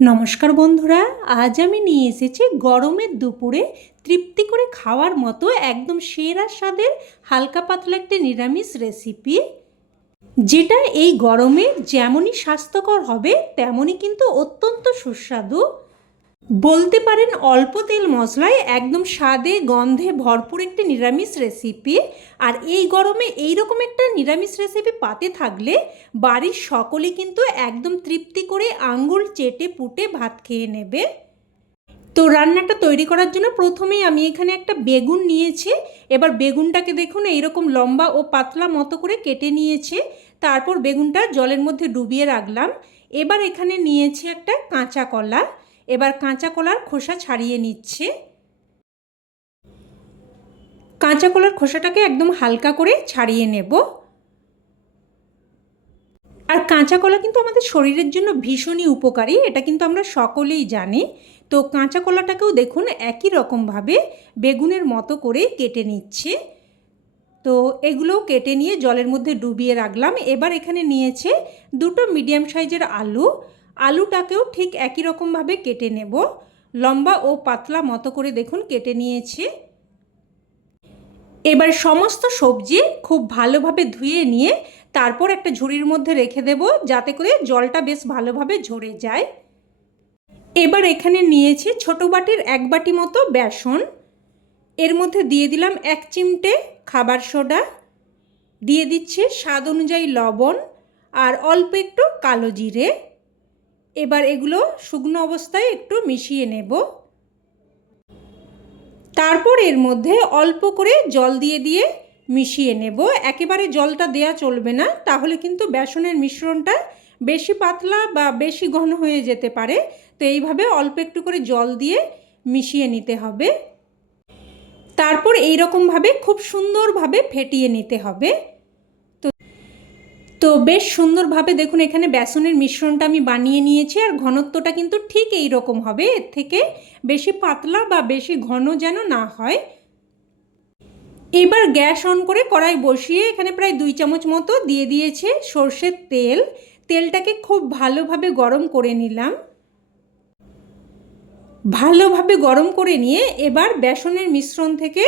নমস্কার বন্ধুরা, আজ আমি নিয়ে এসেছি গরমের দুপুরে তৃপ্তি করে খাওয়ার মতো একদম সেরা স্বাদের হালকা পাতলা একটা নিরামিষ রেসিপি, যেটা এই গরমে যেমনই স্বাস্থ্যকর হবে তেমনই কিন্তু অত্যন্ত সুস্বাদু। বলতে পারেন অল্প তেল মশলায় একদম স্বাদে গন্ধে ভরপুর একটি নিরামিষ রেসিপি। আর এই গরমে এইরকম একটা নিরামিষ রেসিপি পাতে থাকলে বাড়ির সকলেই কিন্তু একদম তৃপ্তি করে আঙ্গুল চেটে পুটে ভাত খেয়ে নেবে। তো রান্নাটা তৈরি করার জন্য প্রথমেই আমি এখানে একটা বেগুন নিয়েছি। এবার বেগুনটাকে দেখুন এইরকম লম্বা ও পাতলা মতো করে কেটে নিয়েছি। তারপর বেগুনটা জলের মধ্যে ডুবিয়ে রাখলাম। এবার এখানে নিয়েছি একটা কাঁচা কলা। এবার কাঁচা কলার খোসা ছাড়িয়ে নিচ্ছে। কাঁচা কলার খোসাটাকে একদম হালকা করে ছাড়িয়ে নেব। আর কাঁচা কলা কিন্তু আমাদের শরীরের জন্য ভীষণই উপকারী, এটা কিন্তু আমরা সকলেই জানি। তো কাঁচা কলাটাকেও দেখুন একই রকমভাবে বেগুনের মতো করে কেটে নিচ্ছে। তো এগুলোও কেটে নিয়ে জলের মধ্যে ডুবিয়ে রাখলাম। এবার এখানে নিয়েছে দুটো মিডিয়াম সাইজের আলু। আলুটাকেও ঠিক একই রকমভাবে কেটে নেব। লম্বা ও পাতলা মতো করে দেখুন কেটে নিয়েছি। এবার সমস্ত সবজি খুব ভালোভাবে ধুয়ে নিয়ে তারপর একটা ঝুড়ির মধ্যে রেখে দেব, যাতে করে জলটা বেশ ভালোভাবে ঝরে যায়। এবার এখানে নিয়েছি ছোটো বাটির 1 বাটি মতো বেসন। এর মধ্যে দিয়ে দিলাম 1 চিমটে খাবার সোডা, দিয়ে দিচ্ছি স্বাদ অনুযায়ী লবণ আর অল্প একটু কালো জিরে। এবার এগুলো শুকনো অবস্থায় একটু মিশিয়ে নেব। তারপর এর মধ্যে অল্প করে জল দিয়ে দিয়ে মিশিয়ে নেব। একেবারে জলটা দেয়া চলবে না, তাহলে কিন্তু বেসনের মিশ্রণটা বেশি পাতলা বা বেশি ঘন হয়ে যেতে পারে। তো এইভাবে অল্প একটু করে জল দিয়ে মিশিয়ে নিতে হবে। তারপর এই রকমভাবে খুব সুন্দরভাবে ফেটিয়ে নিতে হবে। তো বেশ সুন্দরভাবে দেখুন এখানে বেসনের মিশ্রণটা আমি বানিয়ে নিয়েছি। আর ঘনত্বটা কিন্তু ঠিক এই রকম হবে, এর থেকে বেশি পাতলা বা বেশি ঘন যেন না হয়। এবার গ্যাস অন করে কড়াই বসিয়ে এখানে প্রায় 2 চামচ মতো দিয়ে দিয়েছে সর্ষের তেল। তেলটাকে খুব ভালোভাবে গরম করে নিলাম। ভালোভাবে গরম করে নিয়ে এবার বেসনের মিশ্রণ থেকে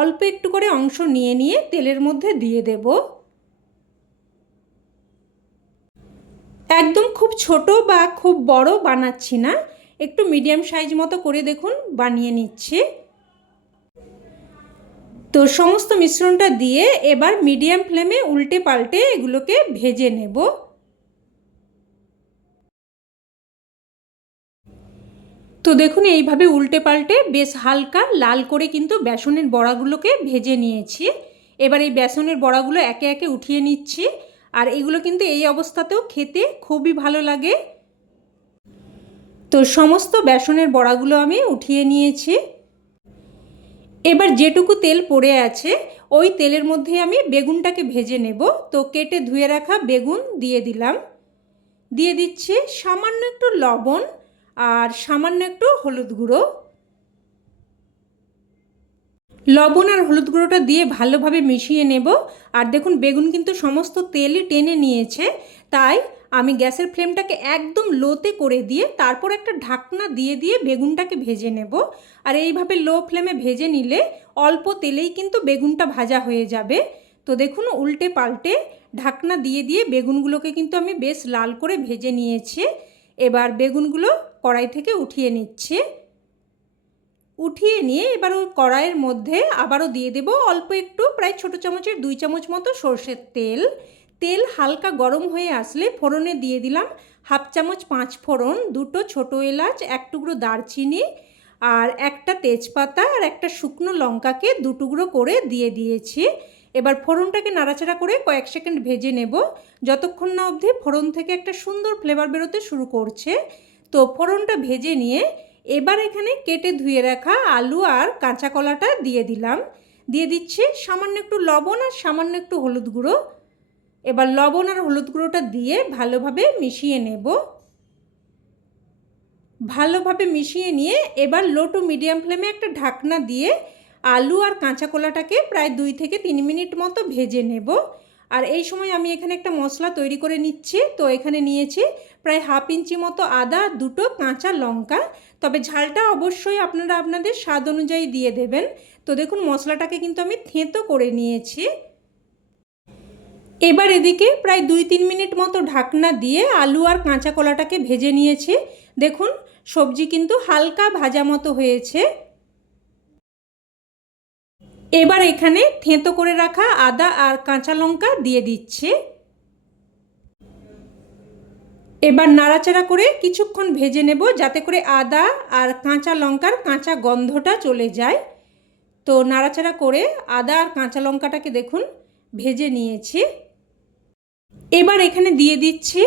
অল্প একটু করে অংশ নিয়ে নিয়ে তেলের মধ্যে দিয়ে দেব। একদম খুব ছোট বা খুব বড় বানাচ্ছি না, একটু মিডিয়াম সাইজ মতো করে দেখুন বানিয়ে নিচ্ছি। তো সমস্ত মিশ্রণটা দিয়ে এবার মিডিয়াম ফ্লেমে উল্টে পাল্টে এগুলোকে ভেজে নেব। তো দেখুন এইভাবে উল্টে পাল্টে বেশ হালকা লাল করে কিন্তু বেসনের বড়াগুলোকে ভেজে নিয়েছি। এবার এই বেসনের বড়াগুলো একে একে উঠিয়ে নিচ্ছি। আর এগুলো কিন্তু এই অবস্থাতেও খেতে খুবই ভালো লাগে। তো সমস্ত বেসনের বড়াগুলো আমি উঠিয়ে নিয়েছি। এবার যেটুকু তেল পড়ে আছে ওই তেলের মধ্যে আমি বেগুনটাকে ভেজে নেব। তো কেটে ধুয়ে রাখা বেগুন দিয়ে দিলাম। দিয়ে দিচ্ছি সামান্য একটু লবণ আর সামান্য একটু হলুদ গুঁড়ো। লবণ আর হলুদ গুঁড়োটা দিয়ে ভালোভাবে মিশিয়ে নেব। আর দেখুন বেগুন কিন্তু সমস্ত তেলই টেনে নিয়েছে, তাই আমি গ্যাসের ফ্লেমটাকে একদম লোতে করে দিয়ে তারপর একটা ঢাকনা দিয়ে দিয়ে বেগুনটাকে ভেজে নেব। আর এইভাবে লো ফ্লেমে ভেজে নিলে অল্প তেলেই কিন্তু বেগুনটা ভাজা হয়ে যাবে। তো দেখুন উল্টে পাল্টে ঢাকনা দিয়ে দিয়ে বেগুনগুলোকে কিন্তু আমি বেশ লাল করে ভেজে নিয়েছি। এবার বেগুনগুলো কড়াই থেকে উঠিয়ে নিচ্ছে। উঠিয়ে নিয়ে এবার ওই কড়াইয়ের মধ্যে আবারও দিয়ে দেব অল্প একটু প্রায় ছোটো চামচের 2 চামচ মতো সর্ষের তেল। তেল হালকা গরম হয়ে আসলে ফোড়নে দিয়ে দিলাম 1/2 চামচ 5 ফোড়ন, 2টো ছোটো এলাচ, 1 টুকরো দারচিনি আর একটা তেজপাতা আর একটা শুকনো লঙ্কাকে 2 টুকরো করে দিয়ে দিয়েছি। এবার ফোড়নটাকে নাড়াচাড়া করে কয়েক সেকেন্ড ভেজে নেব, যতক্ষণ না অবধি ফোড়ন থেকে একটা সুন্দর ফ্লেভার বেরোতে শুরু করছে। তো ফোড়নটা ভেজে নিয়ে এবার এখানে কেটে ধুয়ে রাখা আলু আর কাঁচা কলাটা দিয়ে দিলাম। দিয়ে দিচ্ছি সামান্য একটু লবণ আর সামান্য একটু হলুদ গুঁড়ো। এবার লবণ আর হলুদ গুঁড়োটা দিয়ে ভালোভাবে মিশিয়ে নেব। ভালোভাবে মিশিয়ে নিয়ে এবার লো টু মিডিয়াম ফ্লেমে একটা ঢাকনা দিয়ে আলু আর কাঁচা কলাটাকে প্রায় 2 থেকে 3 মিনিট মতো ভেজে নেব। আর এই সময় আমি এখানে একটা মশলা তৈরি করে নিচ্ছি। তো এখানে নিয়েছি প্রায় হাফ ইঞ্চি মতো আদা, দুটো কাঁচা লঙ্কা। তবে ঝালটা অবশ্যই আপনারা আপনাদের স্বাদ অনুযায়ী দিয়ে দেবেন। তো দেখুন মশলাটাকে কিন্তু আমি থেঁতো করে নিয়েছি। এবার এদিকে প্রায় 2-3 মিনিট মতো ঢাকনা দিয়ে আলু আর কাঁচা কলাটাকে ভেজে নিয়েছি। দেখুন সবজি কিন্তু হালকা ভাজা মতো হয়েছে। এবার এখানে থেঁতো করে রাখা আদা আর কাঁচা লঙ্কা দিয়ে দিচ্ছি। এবার নাড়াচাড়া করে কিছুক্ষণ ভেজে নেব, যাতে করে আদা আর কাঁচা লঙ্কার কাঁচা গন্ধটা চলে যায়। তো নাড়াচাড়া করে আদা আর কাঁচা লঙ্কাটাকে দেখুন ভেজে নিয়েছি। এবার এখানে দিয়ে দিচ্ছি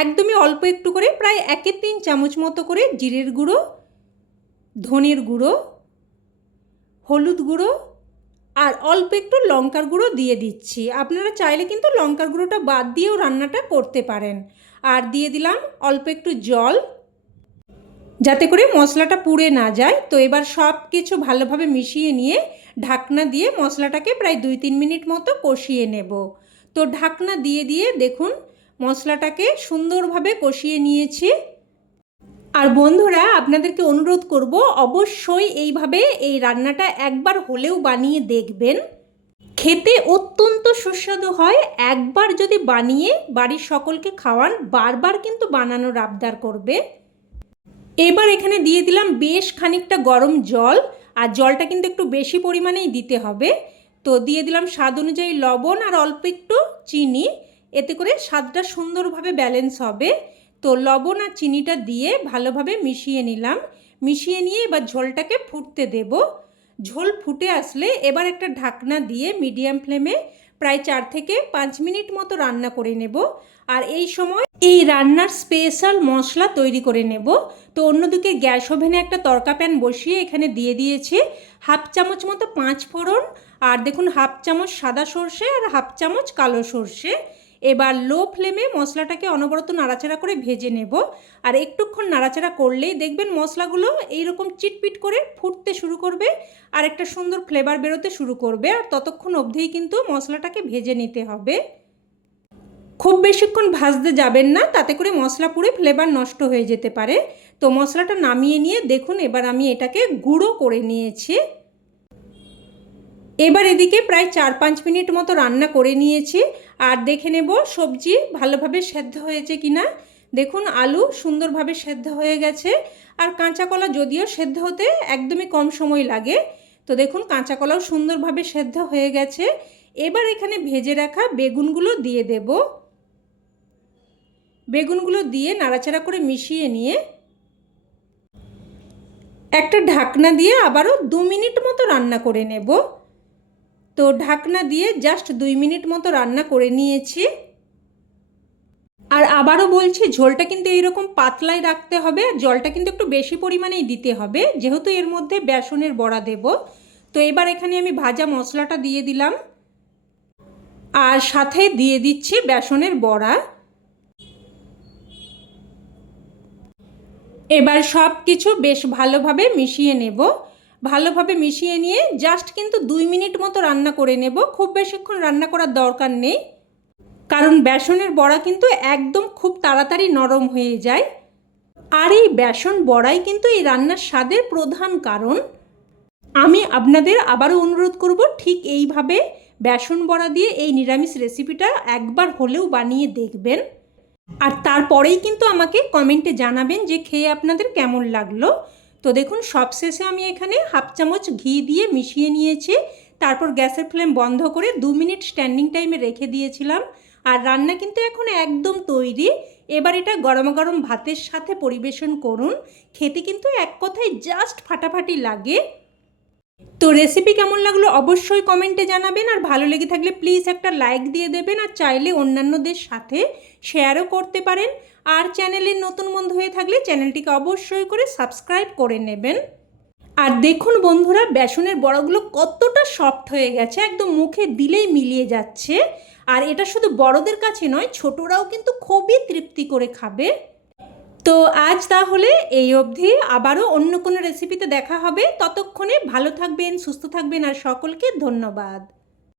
একদমই অল্প একটু করে, প্রায় 1-3 চামচ মতো করে জিরের গুঁড়ো, ধনের গুঁড়ো, হলুদ গুঁড়ো আর অল্প একটু লঙ্কার গুঁড়ো দিয়ে দিচ্ছি। আপনারা চাইলে কিন্তু লঙ্কার গুঁড়োটা বাদ দিয়েও রান্নাটা করতে পারেন। আর দিয়ে দিলাম অল্প একটু জল, যাতে করে মশলাটা পুড়ে না যায়। তো এবার সব কিছু ভালোভাবে মিশিয়ে নিয়ে ঢাকনা দিয়ে মশলাটাকে প্রায় 2-3 মিনিট মতো কষিয়ে নেব। তো ঢাকনা দিয়ে দিয়ে দেখুন মশলাটাকে সুন্দরভাবে কষিয়ে নিয়েছি। আর বন্ধুরা আপনাদেরকে অনুরোধ করব, অবশ্যই এইভাবে এই রান্নাটা একবার হলেও বানিয়ে দেখবেন। খেতে অত্যন্ত সুস্বাদু হয়। একবার যদি বানিয়ে বাড়ির সকলকে খাওয়ান, বারবার কিন্তু বানানোর আবদার করবে। এবার এখানে দিয়ে দিলাম বেশ খানিকটা গরম জল, আর জলটা কিন্তু একটু বেশি পরিমাণেই দিতে হবে। তো দিয়ে দিলাম স্বাদ অনুযায়ী লবণ আর অল্প একটু চিনি, এতে করে স্বাদটা সুন্দরভাবে ব্যালেন্স হবে। তো লবণ আর চিনিটা দিয়ে ভালোভাবে মিশিয়ে নিলাম। মিশিয়ে নিয়ে এবার ঝোলটাকে ফুটতে দেব। ঝোল ফুটে আসলে এবার একটা ঢাকনা দিয়ে মিডিয়াম ফ্লেমে প্রায় 4 থেকে 5 মিনিট মতো রান্না করে নেব। আর এই সময় এই রান্নার স্পেশাল মশলা তৈরি করে নেব। তো অন্যদিকে গ্যাস ওভেনে একটা তড়কা প্যান বসিয়ে এখানে দিয়ে দিয়েছি হাফ চামচ মতো 5 ফোড়ন, আর দেখুন হাফ চামচ সাদা সর্ষে আর হাফ চামচ কালো সর্ষে। এবার লো ফ্লেমে মশলাটাকে অনবরত নাড়াচাড়া করে ভেজে নেব। আর একটুক্ষণ নাড়াচাড়া করলেই দেখবেন মশলাগুলো এইরকম চিটপিট করে ফুটতে শুরু করবে আর একটা সুন্দর ফ্লেভার বেরোতে শুরু করবে। আর ততক্ষণ অবধিই কিন্তু মশলাটাকে ভেজে নিতে হবে। খুব বেশিক্ষণ ভাজতে যাবেন না, তাতে করে মশলা পুড়ে ফ্লেভার নষ্ট হয়ে যেতে পারে। তো মশলাটা নামিয়ে নিয়ে দেখুন এবার আমি এটাকে গুঁড়ো করে নিয়েছি। এবার এদিকে প্রায় 4-5 মিনিট মতো রান্না করে নিয়েছি। আর দেখে নেব সবজি ভালোভাবে সেদ্ধ হয়েছে কিনা। দেখুন আলু সুন্দরভাবে সেদ্ধ হয়ে গেছে, আর কাঁচা কলা যদিও সেদ্ধ হতে একদমই কম সময় লাগে। তো দেখুন কাঁচা কলাও সুন্দরভাবে সেদ্ধ হয়ে গেছে। এবার এখানে ভেজে রাখা বেগুনগুলো দিয়ে দেব। বেগুনগুলো দিয়ে নাড়াচাড়া করে মিশিয়ে নিয়ে একটা ঢাকনা দিয়ে আবারও 2 মিনিট মতো রান্না করে নেব। তো ঢাকনা দিয়ে জাস্ট 2 মিনিট মতো রান্না করে নিয়েছি। আর আবারও বলছি ঝোলটা কিন্তু এইরকম পাতলাই রাখতে হবে, আর জলটা কিন্তু একটু বেশি পরিমাণেই দিতে হবে, যেহেতু এর মধ্যে বেসনের বড়া দেব। তো এবার এখানে আমি ভাজা মশলাটা দিয়ে দিলাম, আর সাথে দিয়ে দিচ্ছি বেসনের বড়া। এবার সব কিছু বেশ ভালোভাবে মিশিয়ে নেব। ভালোভাবে মিশিয়ে নিয়ে জাস্ট কিন্তু 2 মিনিট মতো রান্না করে নেব। খুব বেশিক্ষণ রান্না করার দরকার নেই, কারণ বেসনের বড়া কিন্তু একদম খুব তাড়াতাড়ি নরম হয়ে যায়। আর এই বেসন বড়াই কিন্তু এই রান্নার স্বাদের প্রধান কারণ। আমি আপনাদের আবারও অনুরোধ করব, ঠিক এইভাবে বেসন বড়া দিয়ে এই নিরামিষ রেসিপিটা একবার হলেও বানিয়ে দেখবেন। আর তারপরেই কিন্তু আমাকে কমেন্টে জানাবেন যে খেয়ে আপনাদের কেমন লাগলো। তো দেখুন সবশেষে আমি এখানে হাফ চামচ ঘি দিয়ে মিশিয়ে নিয়েছি। তারপর গ্যাসের ফ্লেম বন্ধ করে 2 মিনিট স্ট্যান্ডিং টাইমে রেখে দিয়েছিলাম। আর রান্না কিন্তু এখন একদম তৈরি। এবার এটা গরম গরম ভাতের সাথে পরিবেশন করুন। খেতে কিন্তু এক কথায় জাস্ট ফাটাফাটি লাগে। তো রেসিপি কেমন লাগলো অবশ্যই কমেন্টে জানাবেন। আর ভালো লেগে থাকলে প্লিজ একটা লাইক দিয়ে দেবেন, আর চাইলে অন্যান্যদের সাথে শেয়ারও করতে পারেন। আর চ্যানেলের নতুন বন্ধু হয়ে থাকলে চ্যানেলটিকে অবশ্যই করে সাবস্ক্রাইব করে নেবেন। আর দেখুন বন্ধুরা বেসনের বড়াগুলো কতটা সফট হয়ে গেছে, একদম মুখে দিলেই মিলিয়ে যাচ্ছে। আর এটা শুধু বড়দের কাছে নয়, ছোটরাও কিন্তু খুবই তৃপ্তি করে খাবে। তো আজ তাহলে এই অবধি, আবারও অন্য কোনো রেসিপিতে দেখা হবে। ততক্ষণে ভালো থাকবেন, সুস্থ থাকবেন, আর সকলকে ধন্যবাদ।